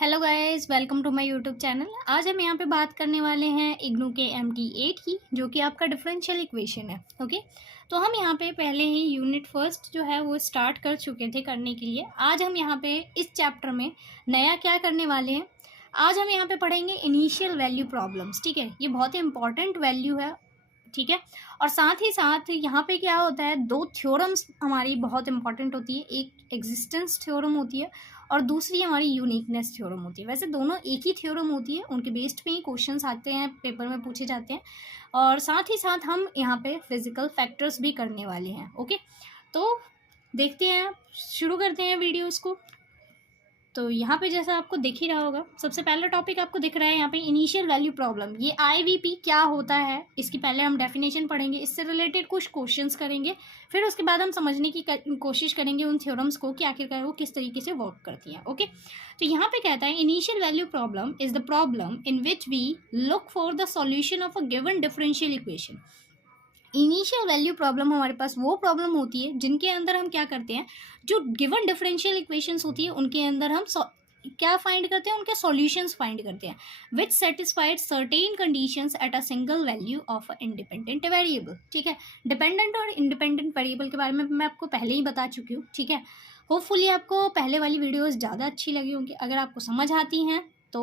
Hello guys, welcome to my YouTube channel. आज हम यहाँ पे बात करने वाले हैं इग्नू के MT8 की, जो कि आपका डिफरेंशियल इक्वेशन है। ओके, तो हम यहाँ पे पहले ही यूनिट फर्स्ट जो है वो स्टार्ट कर चुके थे करने के लिए। आज हम यहाँ पे इस चैप्टर में नया क्या करने वाले हैं, आज हम यहाँ पे पढ़ेंगे इनिशियल वैल्यू प्रॉब्लम्स। ठीक है, ये बहुत ही इंपॉर्टेंट वैल्यू है। ठीक है, और साथ ही साथ यहाँ पे क्या होता है, दो थ्योरम्स हमारी बहुत इंपॉर्टेंट होती है। एक एग्जिस्टेंस थ्योरम होती है और दूसरी हमारी यूनिकनेस थ्योरम होती है। वैसे दोनों एक ही थ्योरम होती है, उनके बेस्ड पे ही क्वेश्चंस आते हैं, पेपर में पूछे जाते हैं। और साथ ही साथ हम यहाँ पे फिजिकल फैक्टर्स भी करने वाले हैं। ओके, तो देखते हैं, शुरू करते हैं वीडियोस को। तो यहाँ पे जैसा आपको दिख ही रहा होगा, सबसे पहला टॉपिक आपको दिख रहा है यहाँ पे इनिशियल वैल्यू प्रॉब्लम। ये IVP क्या होता है, इसकी पहले हम डेफिनेशन पढ़ेंगे, इससे रिलेटेड कुछ क्वेश्चंस करेंगे, फिर उसके बाद हम समझने की कोशिश करेंगे उन थ्योरम्स को कि आखिरकार वो किस तरीके से वर्क करती हैं। ओके, तो यहाँ पे कहता है initial value problem is the problem in which we look for the solution of a given differential equation. Initial value problem हमारे पास वो प्रॉब्लम होती है जिनके अंदर हम क्या करते हैं, जो गिवन डिफरेंशियल इक्वेशंस होती है उनके अंदर हम क्या फाइंड करते हैं, उनके सॉल्यूशंस फाइंड करते हैं which satisfied certain conditions at a single value of a independent variable. ठीक है, डिपेंडेंट और इंडिपेंडेंट वेरिएबल के बारे में मैं आपको पहले ही बता चुकी हूँ। ठीक है, होपफुली आपको पहले वाली वीडियोस ज़्यादा अच्छी लगी होंगी। अगर आपको समझ आती हैं तो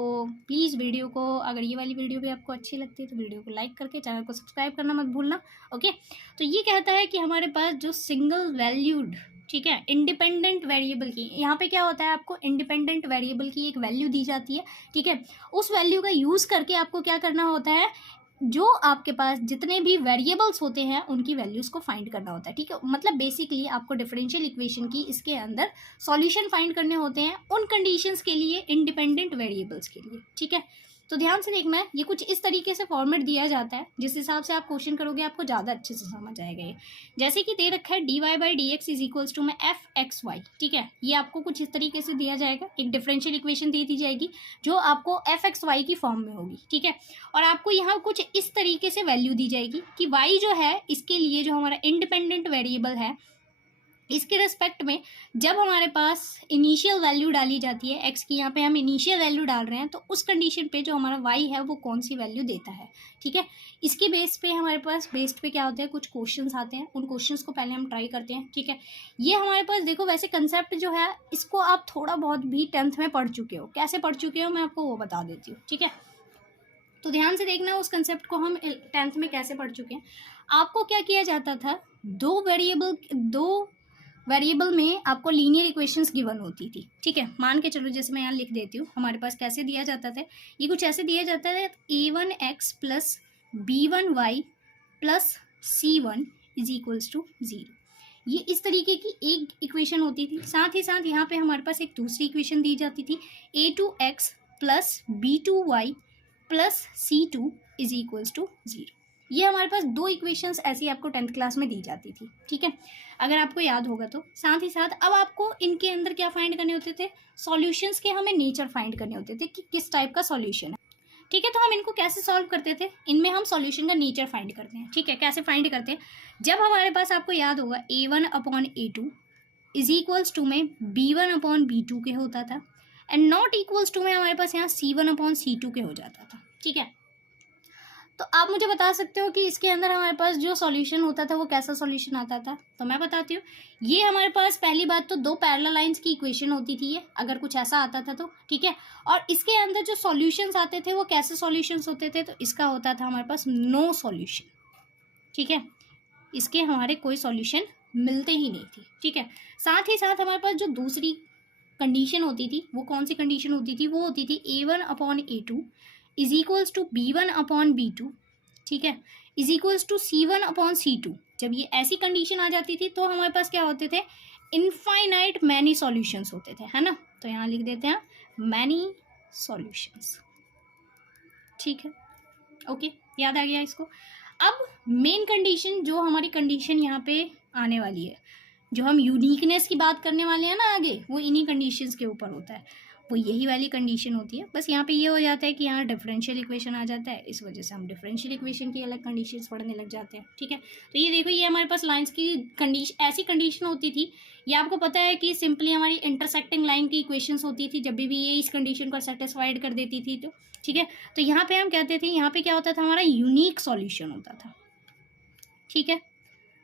प्लीज़ वीडियो को, अगर ये वाली वीडियो भी आपको अच्छी लगती है तो वीडियो को लाइक करके चैनल को सब्सक्राइब करना मत भूलना। ओके, तो ये कहता है कि हमारे पास जो सिंगल वैल्यूड, ठीक है, इंडिपेंडेंट वेरिएबल की, यहाँ पे क्या होता है, आपको इंडिपेंडेंट वेरिएबल की एक वैल्यू दी जाती है। ठीक है, उस वैल्यू का यूज़ करके आपको क्या करना होता है, जो आपके पास जितने भी वेरिएबल्स होते हैं उनकी वैल्यूज़ को फाइंड करना होता है। ठीक है, मतलब बेसिकली आपको डिफरेंशियल इक्वेशन की इसके अंदर सॉल्यूशन फाइंड करने होते हैं उन कंडीशंस के लिए, इंडिपेंडेंट वेरिएबल्स के लिए। ठीक है, तो ध्यान से देखना है, ये कुछ इस तरीके से फॉर्मेट दिया जाता है जिस हिसाब से आप क्वेश्चन करोगे आपको ज़्यादा अच्छे से समझ आएगा। ये जैसे कि दे रखा है dy/dx इज इक्वल्स टू में fxy। ठीक है, ये आपको कुछ इस तरीके से दिया जाएगा, एक डिफरेंशियल इक्वेशन दे दी जाएगी जो आपको fxy की फॉर्म में होगी। ठीक है, और आपको यहाँ कुछ इस तरीके से वैल्यू दी जाएगी कि y जो है, इसके लिए जो हमारा इंडिपेंडेंट वेरिएबल है, इसके रिस्पेक्ट में जब हमारे पास इनिशियल वैल्यू डाली जाती है x की, यहाँ पे हम इनिशियल वैल्यू डाल रहे हैं, तो उस कंडीशन पे जो हमारा y है वो कौन सी वैल्यू देता है। ठीक है, इसके बेस पे हमारे पास बेस्ड पे क्या होता है, कुछ क्वेश्चंस आते हैं, उन क्वेश्चंस को पहले हम ट्राई करते हैं। ठीक है, ये हमारे पास देखो, वैसे कंसेप्ट जो है इसको आप थोड़ा बहुत भी 10th में पढ़ चुके हो। कैसे पढ़ चुके हो मैं आपको वो बता देती हूँ। ठीक है, तो ध्यान से देखना उस कंसेप्ट को हम 10th में कैसे पढ़ चुके हैं। आपको क्या किया जाता था, दो वेरिएबल में आपको लीनियर इक्वेशंस गिवन होती थी। ठीक है, मान के चलो, जैसे मैं यहाँ लिख देती हूँ, हमारे पास कैसे दिया जाता था, ये कुछ ऐसे दिया जाता है, a1x plus b1y plus c1 is equals to 0। ये इस तरीके की एक इक्वेशन होती थी। साथ ही साथ यहाँ पे हमारे पास एक दूसरी इक्वेशन दी जाती थी, a2x plus b2y plus c2 is equals to 0। ये हमारे पास दो इक्वेशंस ऐसी आपको 10th क्लास में दी जाती थी। ठीक है, अगर आपको याद होगा तो। साथ ही साथ अब आपको इनके अंदर क्या फाइंड करने होते थे, सॉल्यूशंस के हमें नेचर फाइंड करने होते थे कि किस टाइप का सॉल्यूशन है। ठीक है, तो हम इनको कैसे सॉल्व करते थे, इनमें हम सॉल्यूशन का नेचर फाइंड करते हैं। ठीक है, कैसे फाइंड करते हैं, जब हमारे पास, आपको याद होगा, a1/a2 इज इक्वल्स टू में b1/b2 के होता था, एंड नॉट इक्वल्स टू में हमारे पास यहाँ c1/c2 के हो जाता था। ठीक है, तो आप मुझे बता सकते हो कि इसके अंदर हमारे पास जो सॉल्यूशन होता था वो कैसा सॉल्यूशन आता था। तो मैं बताती हूँ, ये हमारे पास पहली बात तो दो पैरेलल लाइंस की इक्वेशन होती थी, ये अगर कुछ ऐसा आता था तो। ठीक है, और इसके अंदर जो सॉल्यूशंस आते थे वो कैसे सॉल्यूशंस होते थे, तो इसका होता था हमारे पास नो सॉल्यूशन। ठीक है, इसके हमारे कोई सॉल्यूशन मिलते ही नहीं थे। ठीक है, साथ ही साथ हमारे पास जो दूसरी कंडीशन होती थी, वो कौन सी कंडीशन होती थी, वो होती थी a1/a2 is equals to b1/b2। ठीक है, इज इक्वल्स टू c1/c2। जब ये ऐसी कंडीशन आ जाती थी तो हमारे पास क्या होते थे, इनफाइनाइट मैनी सॉल्यूशंस होते थे, है ना। तो यहाँ लिख देते हैं मैनी सॉल्यूशंस। ठीक है, ओके, याद आ गया इसको। अब मेन कंडीशन, जो हमारी कंडीशन यहाँ पे आने वाली है, जो हम यूनिकनेस की बात करने वाले हैं ना आगे, वो इन्हीं कंडीशंस के ऊपर होता है। वो यही वाली कंडीशन होती है। बस यहाँ पे ये हो जाता है कि यहाँ डिफरेंशियल इक्वेशन आ जाता है, इस वजह से हम डिफरेंशियल इक्वेशन की अलग कंडीशंस पढ़ने लग जाते हैं। ठीक है, तो ये देखो, ये हमारे पास लाइंस की कंडीशन, ऐसी कंडीशन होती थी, ये आपको पता है कि सिंपली हमारी इंटरसेक्टिंग लाइन की इक्वेशंस होती थी, जब भी ये इस कंडीशन को सेटिस्फाइड कर देती थी। तो ठीक है, तो यहाँ पे हम कहते थे, यहाँ पे क्या होता था, हमारा यूनिक सॉल्यूशन होता था। ठीक है,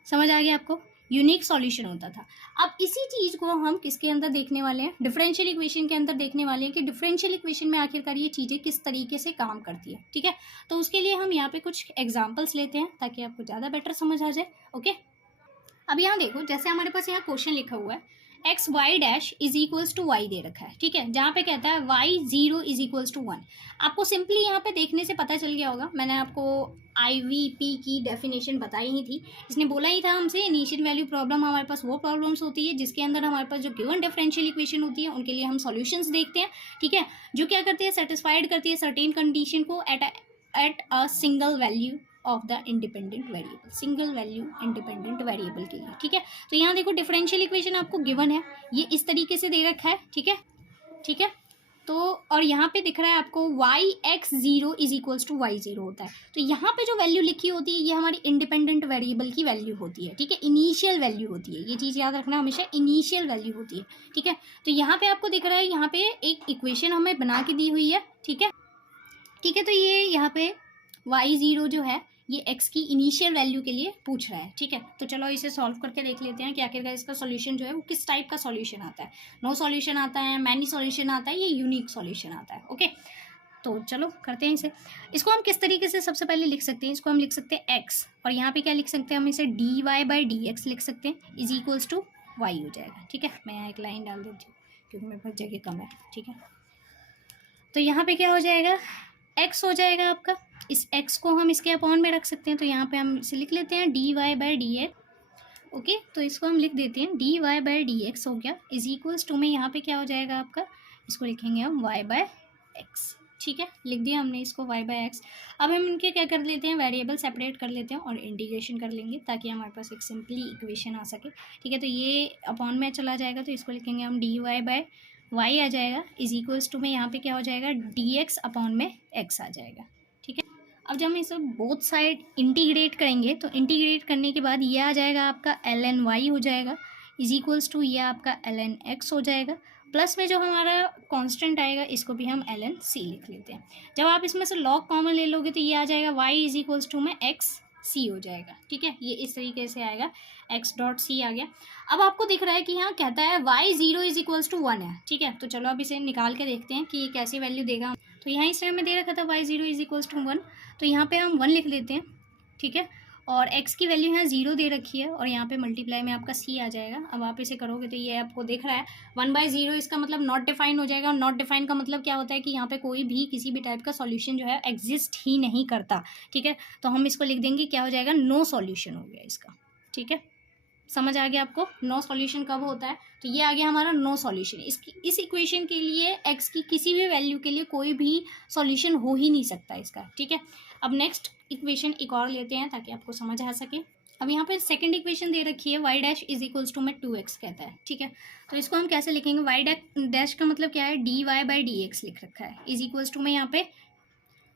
समझ आ गया आपको, यूनिक सॉल्यूशन होता था। अब इसी चीज़ को हम किसके अंदर देखने वाले हैं, डिफरेंशियल इक्वेशन के अंदर देखने वाले हैं कि डिफरेंशियल इक्वेशन में आखिरकार ये चीज़ें किस तरीके से काम करती है। ठीक है, तो उसके लिए हम यहाँ पे कुछ एग्जांपल्स लेते हैं ताकि आपको ज़्यादा बेटर समझ आ जाए। ओके, अब यहाँ देखो, जैसे हमारे पास यहाँ क्वेश्चन लिखा हुआ है X Y dash is equals to Y दे रखा है। ठीक है, जहाँ पे कहता है वाई 0 इज इक्वल्स टू 1। आपको सिंपली यहाँ पे देखने से पता चल गया होगा, मैंने आपको IVP की डेफिनेशन बताई ही थी। इसने बोला ही था हमसे, इनिशियल वैल्यू प्रॉब्लम हमारे पास वो प्रॉब्लम्स होती है जिसके अंदर हमारे पास जो गिवन डिफरेंशियल इक्वेशन होती है उनके लिए हम सॉल्यूशंस देखते हैं। ठीक है, जो क्या करती है, सेटिस्फाइड करती है सर्टेन कंडीशन को eight a single value of the independent variable, single value independent variable के लिए। ठीक है, तो यहाँ देखो डिफरेंशियल इक्वेशन आपको गिवन है, ये इस तरीके से दे रखा है। ठीक है, ठीक है, तो और यहाँ पे दिख रहा है आपको Y X 0 is equals to Y 0 होता है। तो यहाँ पे जो वैल्यू लिखी होती है ये हमारी इंडिपेंडेंट वेरिएबल की वैल्यू होती है। ठीक है, इनिशियल वैल्यू होती है, ये चीज़ याद रखना, हमेशा इनिशियल वैल्यू होती है। ठीक है, तो यहाँ पे आपको दिख रहा है, यहाँ पे एक इक्वेशन हमें बना के दी हुई है। ठीक है, ठीक है, तो ये यहाँ पे वाई 0 जो है ये एक्स की इनिशियल वैल्यू के लिए पूछ रहा है। ठीक है, तो चलो इसे सॉल्व करके देख लेते हैं कि आखिरकार इसका सॉल्यूशन जो है वो किस टाइप का सॉल्यूशन आता है। नो सॉल्यूशन आता है, मैनी सॉल्यूशन आता है, ये यूनिक सॉल्यूशन आता है। ओके, तो चलो करते हैं इसे। इसको हम किस तरीके से सबसे पहले लिख सकते हैं, इसको हम लिख सकते हैं एक्स, और यहाँ पे क्या लिख सकते हैं, हम इसे dy/dx लिख सकते हैं, इज इक्वल्स टू वाई हो जाएगा। ठीक है, मैं यहाँ एक लाइन डाल देती हूँ क्योंकि मेरे पास जगह कम है। ठीक है, तो यहाँ पे क्या हो जाएगा, एक्स हो जाएगा आपका, इस एक्स को हम इसके अपॉन में रख सकते हैं, तो यहाँ पे हम इसे लिख लेते हैं dy/dx। ओके, तो इसको हम लिख देते हैं dy/dx हो गया, इज इक्वल्स टू में यहाँ पे क्या हो जाएगा आपका, इसको लिखेंगे हम y/x। ठीक है, लिख दिया हमने इसको y/x। अब हम इनके क्या कर लेते हैं, वेरिएबल सेपरेट कर लेते हैं और इंटीग्रेशन कर लेंगे ताकि हमारे पास एक सिंपली इक्वेशन आ सके। ठीक है, तो ये अपॉन में चला जाएगा, तो इसको लिखेंगे हम dy/y आ जाएगा, इज इक्वल्स टू में यहाँ पे क्या हो जाएगा, dx अपॉन में x आ जाएगा। ठीक है, अब जब हम इसे बोथ साइड इंटीग्रेट करेंगे तो इंटीग्रेट करने के बाद ये आ जाएगा आपका ln y हो जाएगा, इज इक्वल्स टू ये आपका ln x हो जाएगा, प्लस में जो हमारा कांस्टेंट आएगा इसको भी हम ln c लिख लेते हैं। जब आप इसमें से log कॉमन ले लोगे तो ये आ जाएगा y इज इक्वल्स टू में x c हो जाएगा। ठीक है, ये इस तरीके से आएगा, x.c आ गया। अब आपको दिख रहा है कि यहाँ कहता है y 0 इज इक्वल्स टू 1 है। ठीक है, तो चलो अब इसे निकाल के देखते हैं कि ये कैसी वैल्यू देगा। तो यहाँ इस टाइम में दे रखा था y 0 इज इक्वल्स टू 1, तो यहाँ पे हम 1 लिख लेते हैं। ठीक है, और x की वैल्यू यहाँ 0 दे रखी है और यहाँ पे मल्टीप्लाई में आपका c आ जाएगा। अब आप इसे करोगे तो ये आपको दिख रहा है 1/0, इसका मतलब नॉट डिफाइन हो जाएगा। और नॉट डिफाइन का मतलब क्या होता है कि यहाँ पे कोई भी किसी भी टाइप का सॉल्यूशन जो है एग्जिस्ट ही नहीं करता। ठीक है, तो हम इसको लिख देंगे, क्या हो जाएगा, नो सॉल्यूशन हो गया इसका। ठीक है, समझ आ गया आपको, नो सॉल्यूशन कब होता है, तो ये आ गया हमारा नो सॉल्यूशन। इस इक्वेशन के लिए x की किसी भी वैल्यू के लिए कोई भी सॉल्यूशन हो ही नहीं सकता इसका। ठीक है, अब नेक्स्ट इक्वेशन एक और लेते हैं ताकि आपको समझ आ सके। अब यहाँ पे सेकंड इक्वेशन दे रखी है y dash is equals to में 2x कहता है। ठीक है, तो इसको हम कैसे लिखेंगे, y डैश का मतलब क्या है, dy/dx लिख रखा है, इज इक्वल्स टू में यहाँ पे।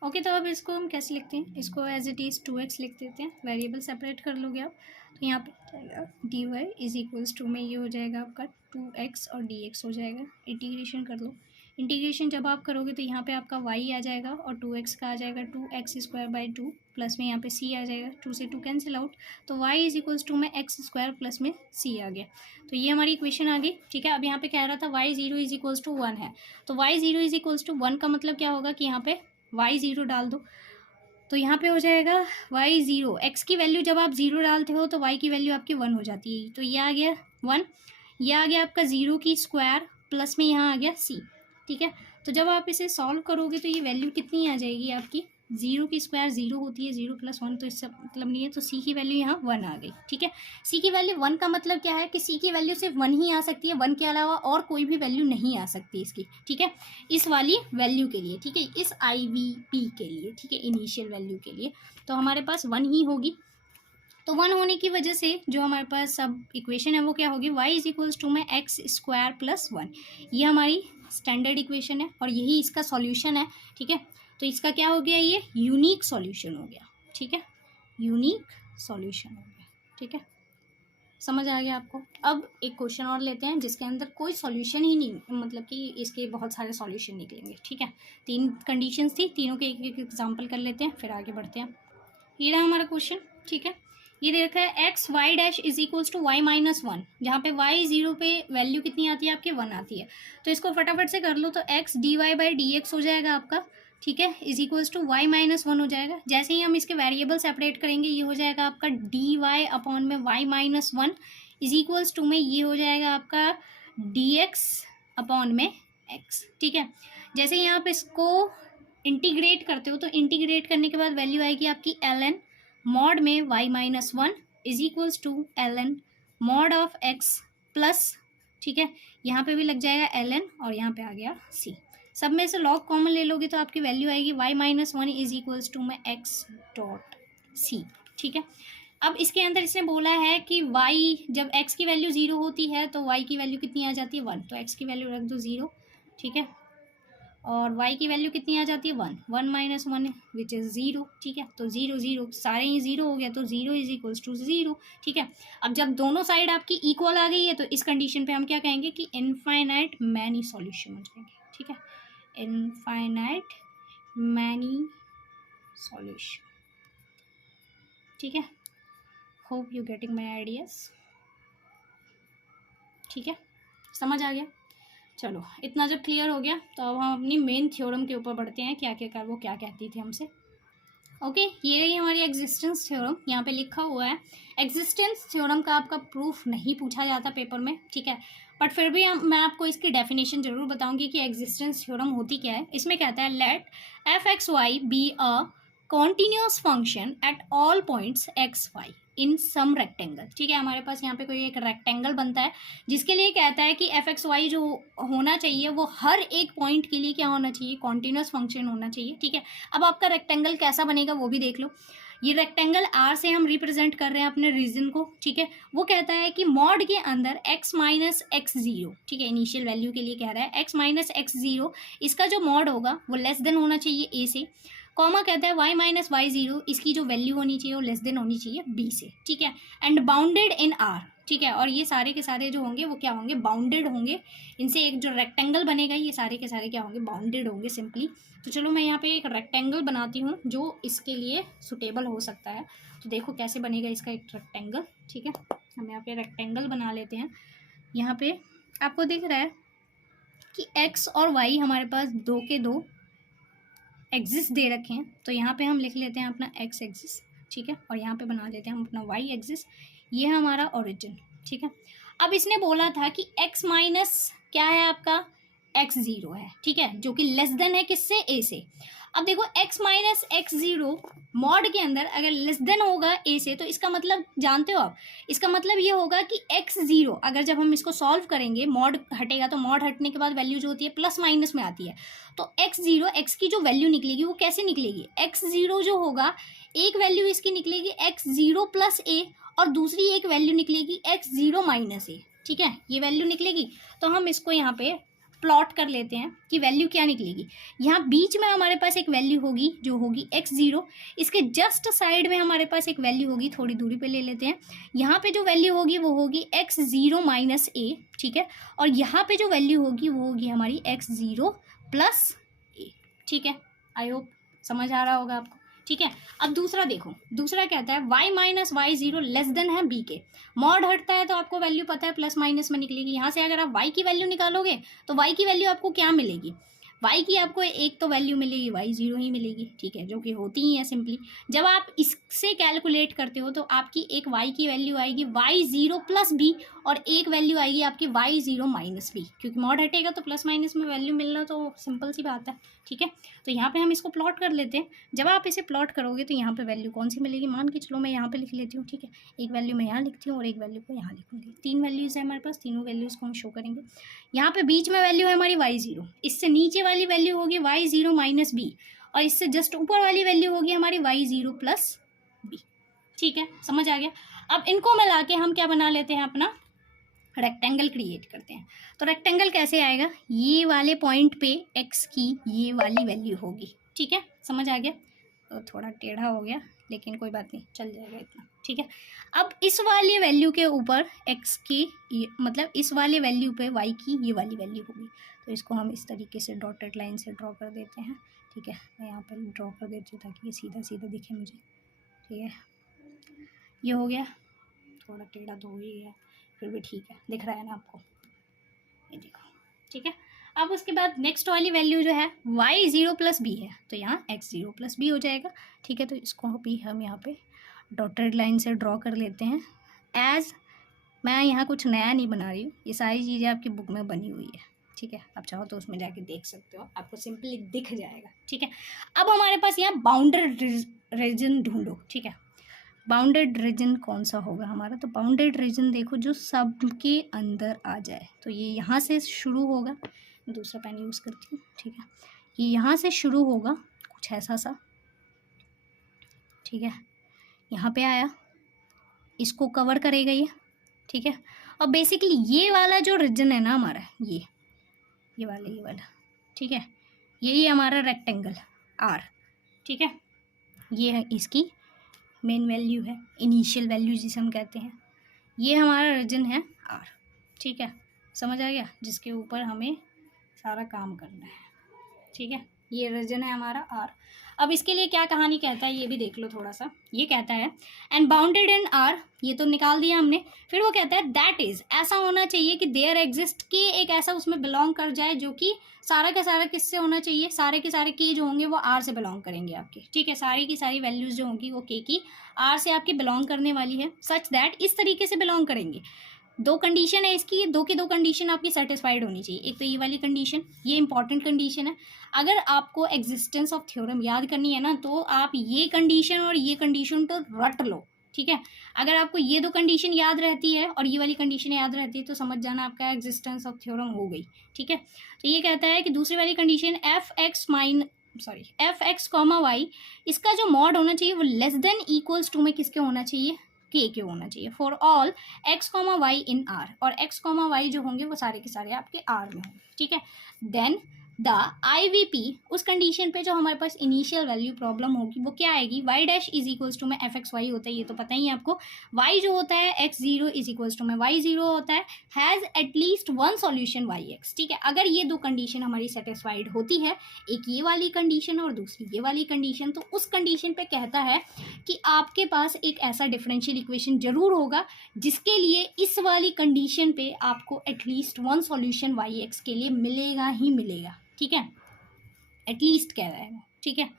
ओके, तो अब इसको हम कैसे लिखते हैं, इसको एज इट इज़ 2x लिख देते हैं, वेरिएबल सेपरेट कर लोगे आप, तो यहाँ पे जाएगा dy इज इक्वल्स टू में ये हो जाएगा आपका 2x और dx हो जाएगा। इंटीग्रेशन कर लो, इंटीग्रेशन जब आप करोगे तो यहाँ पे आपका y आ जाएगा और 2x का आ जाएगा 2x² 2 प्लस में यहाँ पे c आ जाएगा, 2 से 2 कैंसिल आउट, तो y इज इक्वल्स टू में x² प्लस में c आ गया। तो ये हमारी इक्वेशन आ गई। ठीक है, अब यहाँ पे कह रहा था y 0 इज इक्वल्स टू 1 है, तो y 0 इज इक्वल्स टू 1 का मतलब क्या होगा कि यहाँ पे y 0 डाल दो, तो यहाँ पे हो जाएगा y 0, x की वैल्यू जब आप 0 डालते हो तो y की वैल्यू आपकी 1 हो जाती है, तो ये आ गया 1, ये आ गया आपका 0 की स्क्वायर प्लस में यहाँ आ गया c। ठीक है, तो जब आप इसे सॉल्व करोगे तो ये वैल्यू कितनी आ जाएगी आपकी, 0 की स्क्वायर 0 होती है, 0 + 1 तो इससे मतलब नहीं है, तो c की वैल्यू यहाँ 1 आ गई। ठीक है, c की वैल्यू 1 का मतलब क्या है कि c की वैल्यू सिर्फ 1 ही आ सकती है, 1 के अलावा और कोई भी वैल्यू नहीं आ सकती इसकी। ठीक है, इस वाली वैल्यू के लिए, ठीक है, इस IVP के लिए, ठीक है, इनिशियल वैल्यू के लिए, तो हमारे पास 1 ही होगी। तो 1 होने की वजह से जो हमारे पास सब इक्वेशन है वो क्या होगी, y इज इक्वल्स टू में x² + 1, ये हमारी स्टैंडर्ड इक्वेशन है और यही इसका सॉल्यूशन है, ठीक है। तो इसका क्या हो गया, ये यूनिक सॉल्यूशन हो गया, ठीक है, यूनिक सॉल्यूशन हो गया, ठीक है। समझ आ गया आपको। अब एक क्वेश्चन और लेते हैं जिसके अंदर कोई सॉल्यूशन ही नहीं, मतलब कि इसके बहुत सारे सॉल्यूशन निकलेंगे, ठीक है। 3 कंडीशंस थी, तीनों के एक एक एग्जाम्पल कर लेते हैं, फिर आगे बढ़ते हैं। ये रहा हमारा क्वेश्चन, ठीक है। ये दे रखा है X Y dash is equals to Y minus 1, जहाँ पे वाई 0 पे वैल्यू कितनी आती है आपकी, 1 आती है। तो इसको फटाफट से कर लो, तो X D Y by D X हो जाएगा आपका, ठीक है, is equals to Y minus 1 हो जाएगा। जैसे ही हम इसके वेरिएबल सेपरेट करेंगे, ये हो जाएगा आपका डी वाई अपॉन में Y minus 1 is equals to में ये हो जाएगा आपका डी एक्स अपॉन में एक्स, ठीक है। जैसे ही आप इसको इंटीग्रेट करते हो, तो इंटीग्रेट करने के बाद वैल्यू आएगी आपकी एल एन मॉड में Y minus 1 is equals to L N mod of X plus, ठीक है, यहाँ पे भी लग जाएगा एल एन और यहाँ पे आ गया सी। सब में से लॉग कॉमन ले लोगे तो आपकी वैल्यू आएगी Y minus 1 is equals to में एक्स डॉट सी, ठीक है। अब इसके अंदर इसने बोला है कि y जब x की वैल्यू 0 होती है तो y की वैल्यू कितनी आ जाती है 1, तो x की वैल्यू रख दो 0, ठीक है, और y की वैल्यू कितनी आ जाती है 1, 1 माइनस 1 विच इज़ 0, ठीक है। तो 0 0 सारे ही 0 हो गया, तो 0 इज इक्वल्स टू 0, ठीक है। अब जब दोनों साइड आपकी इक्वल आ गई है, तो इस कंडीशन पे हम क्या कहेंगे कि इनफाइनाइट मैनी सॉल्यूशन हो जाएंगे, ठीक है, इनफाइनाइट मैनी सॉल्यूशन, ठीक है। Hope you getting my ideas, ठीक है, समझ आ गया। चलो इतना जब क्लियर हो गया, तो अब हम अपनी मेन थ्योरम के ऊपर बढ़ते हैं, क्या क्या वो क्या कहती थी हमसे। ओके, ये रही हमारी एग्जिस्टेंस थ्योरम, यहाँ पे लिखा हुआ है। एग्जिस्टेंस थ्योरम का आपका प्रूफ नहीं पूछा जाता पेपर में, ठीक है, बट फिर भी मैं आपको इसकी डेफिनेशन जरूर बताऊंगी कि एग्जिस्टेंस थ्योरम होती क्या है। इसमें कहता है let F X Y be a continuous function at all points X Y in some rectangle, ठीक है। हमारे पास यहाँ पे कोई एक रेक्टेंगल बनता है जिसके लिए कहता है कि एफ एक्स वाई जो होना चाहिए वो हर एक पॉइंट के लिए क्या होना चाहिए, कॉन्टिन्यूस फंक्शन होना चाहिए, ठीक है। अब आपका रेक्टेंगल कैसा बनेगा वो भी देख लो। ये रेक्टेंगल आर से हम रिप्रेजेंट कर रहे हैं अपने रीजन को, ठीक है। वो कहता है कि मॉड के अंदर x माइनस एक्स जीरो, ठीक है, इनिशियल वैल्यू के लिए कह रहा है x माइनस एक्स जीरो, इसका जो मॉड होगा वो लेस देन होना चाहिए a से, कॉमा कहता है y माइनस वाई जीरो, इसकी जो वैल्यू होनी चाहिए वो लेस देन होनी चाहिए b से, ठीक है, एंड बाउंडेड इन r, ठीक है। और ये सारे के सारे जो होंगे वो क्या होंगे, बाउंडेड होंगे। इनसे एक जो रेक्टेंगल बनेगा ये सारे के सारे क्या होंगे, बाउंडेड होंगे सिंपली। तो चलो मैं यहाँ पे एक रेक्टेंगल बनाती हूँ जो इसके लिए सुटेबल हो सकता है। तो देखो कैसे बनेगा इसका एक रेक्टेंगल, ठीक है। हम यहाँ पे रेक्टेंगल बना लेते हैं। यहाँ पे आपको दिख रहा है कि x और y हमारे पास दो के दो एक्सिस दे रखे हैं, तो यहाँ पे हम लिख लेते हैं अपना x एक्सिस, ठीक है, और यहाँ पे बना लेते हैं हम अपना y एक्सिस। ये है हमारा ओरिजिन, ठीक है। अब इसने बोला था कि x माइनस क्या है आपका, x जीरो है, ठीक है, जो कि लेस देन है किससे, a से। अब देखो x minus x zero mod के अंदर अगर लेस देन होगा a से, तो इसका मतलब जानते हो आप, इसका मतलब ये होगा कि x जीरो अगर जब हम इसको सॉल्व करेंगे, मॉड हटेगा, तो मॉड हटने के बाद वैल्यू जो होती है प्लस माइनस में आती है। तो x जीरो, x की जो वैल्यू निकलेगी वो कैसे निकलेगी, x जीरो जो होगा एक वैल्यू इसकी निकलेगी x जीरो प्लस a और दूसरी एक वैल्यू निकलेगी x जीरो माइनस a, ठीक है, ये वैल्यू निकलेगी। तो हम इसको यहाँ पे प्लॉट कर लेते हैं कि वैल्यू क्या निकलेगी। यहाँ बीच में हमारे पास एक वैल्यू होगी जो होगी x जीरो, इसके जस्ट साइड में हमारे पास एक वैल्यू होगी, थोड़ी दूरी पे ले लेते हैं, यहाँ पे जो वैल्यू होगी वो होगी x जीरो माइनस a, ठीक है, और यहाँ पे जो वैल्यू होगी वो होगी हमारी x जीरो प्लस a, ठीक है। आई होप समझ आ रहा होगा आपको, ठीक है। अब दूसरा देखो, दूसरा कहता है y माइनस वाई जीरो लेस देन है b के, मॉड हटता है तो आपको वैल्यू पता है प्लस माइनस में निकलेगी। यहाँ से अगर आप y की वैल्यू निकालोगे तो y की वैल्यू आपको क्या मिलेगी, y की आपको एक तो वैल्यू मिलेगी y जीरो ही मिलेगी, ठीक है, जो कि होती ही है सिंपली। जब आप इससे कैलकुलेट करते हो तो आपकी एक y की वैल्यू आएगी y जीरो प्लस b और एक वैल्यू आएगी आपकी y जीरो माइनस b, क्योंकि मॉड हटेगा तो प्लस माइनस में वैल्यू मिलना तो सिंपल सी बात है, ठीक है। तो यहाँ पे हम इसको प्लॉट कर लेते हैं। जब आप इसे प्लॉट करोगे तो यहाँ पे वैल्यू कौन सी मिलेगी, मान के चलो मैं यहाँ पे लिख लेती हूँ, ठीक है, एक वैल्यू मैं यहाँ लिखती हूँ और एक वैल्यू को यहाँ लिखूँगी। 3 वैल्यूज़ है हमारे पास, तीनों वैल्यूज़ को हम शो करेंगे। यहाँ पे बीच में वैल्यू है हमारी y जीरो, इससे नीचे वाली वैल्यू होगी y जीरो माइनस b और इससे जस्ट ऊपर वाली वैल्यू होगी हमारी y जीरो प्लस b, ठीक है, समझ आ गया। अब इनको मिला के हम क्या बना लेते हैं अपना रेक्टेंगल क्रिएट करते हैं। तो रेक्टेंगल कैसे आएगा, ये वाले पॉइंट पे एक्स की ये वाली वैल्यू होगी, ठीक है, समझ आ गया। तो थोड़ा टेढ़ा हो गया लेकिन कोई बात नहीं, चल जाएगा इतना, ठीक है। अब इस वाले वैल्यू के ऊपर एक्स की मतलब इस वाले वैल्यू पे वाई की ये वाली वैल्यू होगी। तो इसको हम इस तरीके से डॉटेड लाइन से ड्रॉ कर देते हैं, ठीक है। मैं यहाँ पर ड्रॉ कर देती हूँ ताकि ये सीधा सीधा दिखे मुझे, ठीक है। ये हो गया, थोड़ा टेढ़ा तो हो ही गया, फिर भी ठीक है, दिख रहा है ना आपको, ये देखो, ठीक है। अब उसके बाद नेक्स्ट वाली वैल्यू जो है y 0 + b है, तो यहाँ x 0 + b हो जाएगा, ठीक है। तो इसको भी हम यहाँ पे डॉटेड लाइन से ड्रॉ कर लेते हैं। एज मैं यहाँ कुछ नया नहीं बना रही हूँ, ये सारी चीज़ें आपकी बुक में बनी हुई है, ठीक है। आप चाहो तो उसमें जाके देख सकते हो, आपको सिंपली दिख जाएगा, ठीक है। अब हमारे पास यहाँ बाउंडेड रीजन ढूंढो, ठीक है। बाउंडेड रीजन कौन सा होगा हमारा, तो बाउंडेड रीजन देखो जो सब के अंदर आ जाए, तो ये यहाँ से शुरू होगा, दूसरा पेन यूज़ करती हूँ, ठीक है। ये यहाँ से शुरू होगा कुछ ऐसा सा, ठीक है, यहाँ पे आया, इसको कवर करेगा ये, ठीक है। और बेसिकली ये वाला जो रीजन है ना हमारा, ये वाला, ठीक है, यही हमारा रेक्टेंगल आर, ठीक है। ये है इसकी मेन वैल्यू है, इनिशियल वैल्यू जिसे हम कहते हैं, ये हमारा रीजन है आर, ठीक है, समझ आ गया, जिसके ऊपर हमें सारा काम करना है, ठीक है। ये रीजन है हमारा आर। अब इसके लिए क्या कहानी कहता है ये भी देख लो थोड़ा सा। ये कहता है एंड बाउंडेड इन आर, ये तो निकाल दिया हमने। फिर वो कहता है दैट इज, ऐसा होना चाहिए कि देयर एग्जिस्ट के, एक ऐसा उसमें बिलोंग कर जाए जो कि सारा का सारा किससे होना चाहिए, सारे के सारे के जो होंगे वो आर से बिलोंग करेंगे आपके, ठीक है। सारी की सारी वैल्यूज जो होंगी वो के की आर से आपकी बिलोंग करने वाली है, सच दैट, इस तरीके से बिलोंग करेंगे। दो कंडीशन है इसकी, दो की दो कंडीशन आपकी सेटिस्फाइड होनी चाहिए। एक तो ये वाली कंडीशन, ये इंपॉर्टेंट कंडीशन है। अगर आपको एग्जिस्टेंस ऑफ थ्योरम याद करनी है ना, तो आप ये कंडीशन और ये कंडीशन तो रट लो, ठीक है। अगर आपको ये दो कंडीशन याद रहती है और ये वाली कंडीशन याद रहती है तो समझ जाना आपका एग्जिस्टेंस ऑफ थ्योरम हो गई, ठीक है। तो ये कहता है कि दूसरी वाली condition F X comma Y, इसका जो मॉड होना चाहिए वो लेस देन इक्वल्स टू में किसके होना चाहिए, के होना चाहिए, for all X comma Y in R, और एक्स कॉमा वाई जो होंगे वो सारे के सारे आपके आर में होंगे, ठीक है। देन द IVP, उस कंडीशन पे जो हमारे पास इनिशियल वैल्यू प्रॉब्लम होगी वो क्या आएगी, y dash is equals to में एफ एक्स वाई होता है, ये तो पता ही है आपको। y जो होता है x0 इज इक्वल्स टू में y0 होता है, has at least one solution yx, ठीक है। अगर ये दो कंडीशन हमारी सेटिस्फाइड होती है, एक ये वाली कंडीशन और दूसरी ये वाली कंडीशन, तो उस कंडीशन पे कहता है कि आपके पास एक ऐसा डिफरेंशियल इक्वेशन जरूर होगा जिसके लिए इस वाली कंडीशन पे आपको एटलीस्ट वन सॉल्यूशन yx के लिए मिलेगा ही मिलेगा, ठीक है। एटलीस्ट कह रहा है वो, ठीक है।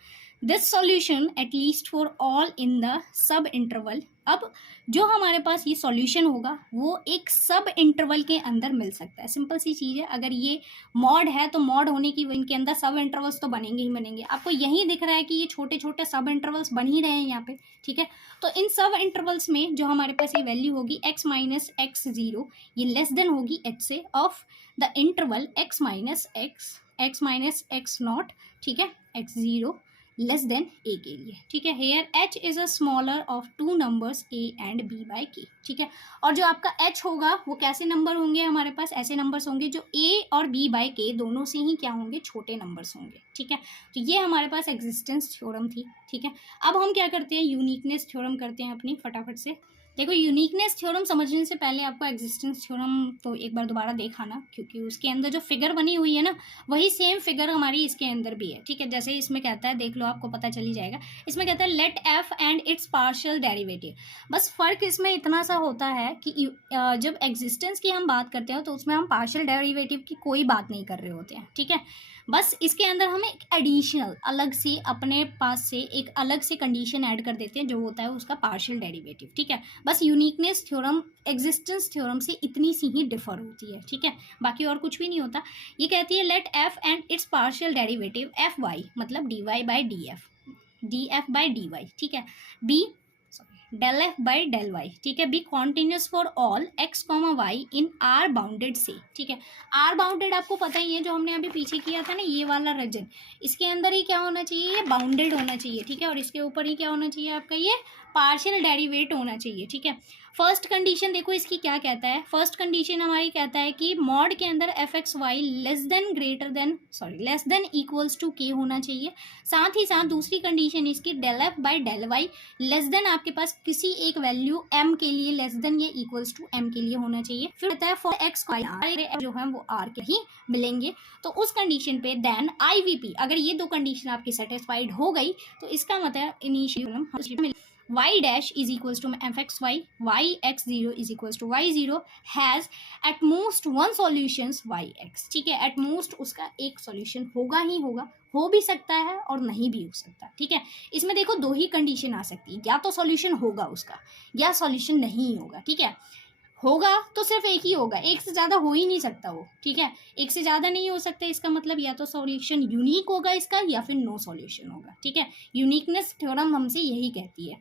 This solution at least for all in the sub interval. अब जो हमारे पास ये सॉल्यूशन होगा वो एक सब इंटरवल के अंदर मिल सकता है, सिंपल सी चीज़ है। अगर ये मॉड है तो मॉड होने की इनके अंदर सब इंटरवल्स तो बनेंगे ही बनेंगे। आपको यही दिख रहा है कि ये छोटे छोटे सब इंटरवल्स बन ही रहे हैं यहाँ पे, ठीक है। तो इन सब इंटरवल्स में जो हमारे पास ये वैल्यू होगी x माइनस x0, ये लेस देन होगी h से, of the interval x minus x not, ठीक है, x0 लेस देन a के लिए, ठीक है। Here h is a smaller of two numbers a and b by k, ठीक है। और जो आपका h होगा वो कैसे नंबर होंगे हमारे पास, ऐसे नंबर्स होंगे जो a और b बाई k दोनों से ही क्या होंगे, छोटे नंबर्स होंगे, ठीक है। तो ये हमारे पास एग्जिस्टेंस थ्योरम थी, ठीक है। अब हम क्या करते हैं, यूनिकनेस थ्योरम करते हैं अपनी फटाफट से। देखो यूनिकनेस थ्योरम समझने से पहले आपको एग्जिस्टेंस थ्योरम तो एक बार दोबारा देखाना, क्योंकि उसके अंदर जो फिगर बनी हुई है ना वही सेम फिगर हमारी इसके अंदर भी है, ठीक है। जैसे इसमें कहता है, देख लो आपको पता चल ही जाएगा। इसमें कहता है let F and its partial derivative. बस फ़र्क इसमें इतना सा होता है कि जब एग्जिस्टेंस की हम बात करते हैं तो उसमें हम पार्शियल डेरिवेटिव की कोई बात नहीं कर रहे होते हैं, ठीक है। बस इसके अंदर हम एक एडिशनल अलग से अपने पास से एक अलग से कंडीशन ऐड कर देते हैं जो होता है उसका पार्शियल डेरिवेटिव, ठीक है। बस यूनिकनेस थ्योरम एग्जिस्टेंस थ्योरम से इतनी सी ही डिफर होती है, ठीक है, बाकी और कुछ भी नहीं होता। ये कहती है let F and its partial derivative F Y, मतलब dy by D F by D Y, ठीक है, be del F by del Y, ठीक है, be continuous for all X comma Y in R bounded से, ठीक है। Are bounded आपको पता ही है, जो हमने अभी पीछे किया था ना ये वाला रीजन, इसके अंदर ही क्या होना चाहिए, ये बाउंडेड होना चाहिए, ठीक है। और इसके ऊपर ही क्या होना चाहिए आपका, ये पार्शियल डेरिवेट होना चाहिए, ठीक है। फर्स्ट कंडीशन देखो इसकी क्या कहता है, फर्स्ट कंडीशन हमारी कहता है कि मॉड के अंदर F X Y less than equals to के होना चाहिए। साथ ही साथ दूसरी कंडीशन इसकी del F by del Y less than आपके पास किसी एक वैल्यू एम के लिए लेस देन ये इक्वल्स टू एम के लिए होना चाहिए। फिर कहता है फॉर एक्स वाई जो है वो आर के ही मिलेंगे। तो उस कंडीशन पे देन आई वी पी, अगर ये दो कंडीशन आपकी सेटिस्फाइड हो गई तो इसका मतलब initial y dash is equals to fxy, yx0 is equals to y0 has at most one solutions yx। ठीक है, at most उसका एक सॉल्यूशन होगा ही होगा, हो भी सकता है और नहीं भी हो सकता। ठीक है, इसमें देखो दो ही कंडीशन आ सकती है, या तो सॉल्यूशन होगा उसका या सॉल्यूशन नहीं होगा। ठीक है, होगा तो सिर्फ एक ही होगा, एक से ज़्यादा हो ही नहीं सकता वो। ठीक है, एक से ज़्यादा नहीं हो सकता, इसका मतलब या तो सॉल्यूशन यूनिक होगा इसका या फिर नो सॉल्यूशन होगा। ठीक है, यूनिकनेस थ्योरम हमसे यही कहती है।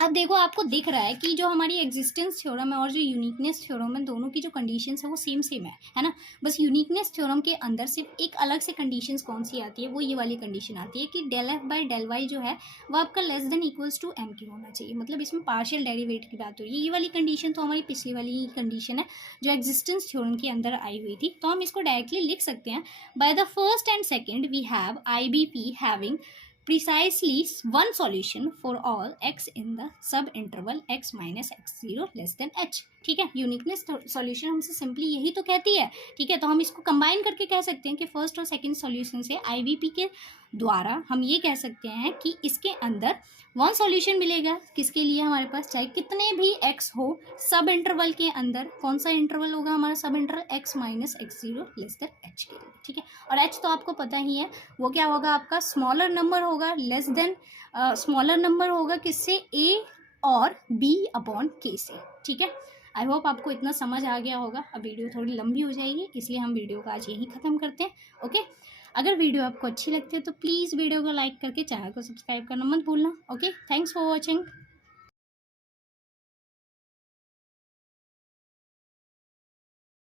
अब देखो आपको दिख रहा है कि जो हमारी एग्जिस्टेंस थ्योरम है और जो यूनिकनेस थ्योरम है, दोनों की जो कंडीशंस है वो सेम है ना। बस यूनिकनेस थ्योरम के अंदर सिर्फ एक अलग से कंडीशंस कौन सी आती है, वो ये वाली कंडीशन आती है कि del F by del Y जो है वो आपका less than equals to M की होना चाहिए। मतलब इसमें पार्शियल डेरिवेटिव की बात हो रही है। ये वाली कंडीशन तो हमारी पिछली वाली कंडीशन है जो एग्जिस्टेंस थ्योरम के अंदर आई हुई थी। तो हम इसको डायरेक्टली लिख सकते हैं, by the first and second we have I V P having precisely one solution for all x in the sub interval x minus x0 less than h। ठीक है, यूनिकनेस सॉल्यूशन हमसे सिंपली यही तो कहती है। ठीक है, तो हम इसको कंबाइन करके कह सकते हैं कि फर्स्ट और सेकंड सॉल्यूशन से आईवीपी के द्वारा हम ये कह सकते हैं कि इसके अंदर वन सॉल्यूशन मिलेगा। किसके लिए, हमारे पास चाहे कितने भी एक्स हो सब इंटरवल के अंदर। कौन सा इंटरवल होगा हमारा सब interval, x minus x0 less than H के लिए। ठीक है, और एच तो आपको पता ही है वो क्या होगा, आपका स्मॉलर नंबर होगा, लेस देन स्मॉलर नंबर होगा किससे, ए और बी अपॉन के से। ठीक है, आई होप आपको इतना समझ आ गया होगा। अब वीडियो थोड़ी लंबी हो जाएगी इसलिए हम वीडियो को आज यहीं ख़त्म करते हैं। ओके, अगर वीडियो आपको अच्छी लगती है तो प्लीज़ वीडियो को लाइक करके चैनल को सब्सक्राइब करना मत भूलना। Okay, thanks for watching.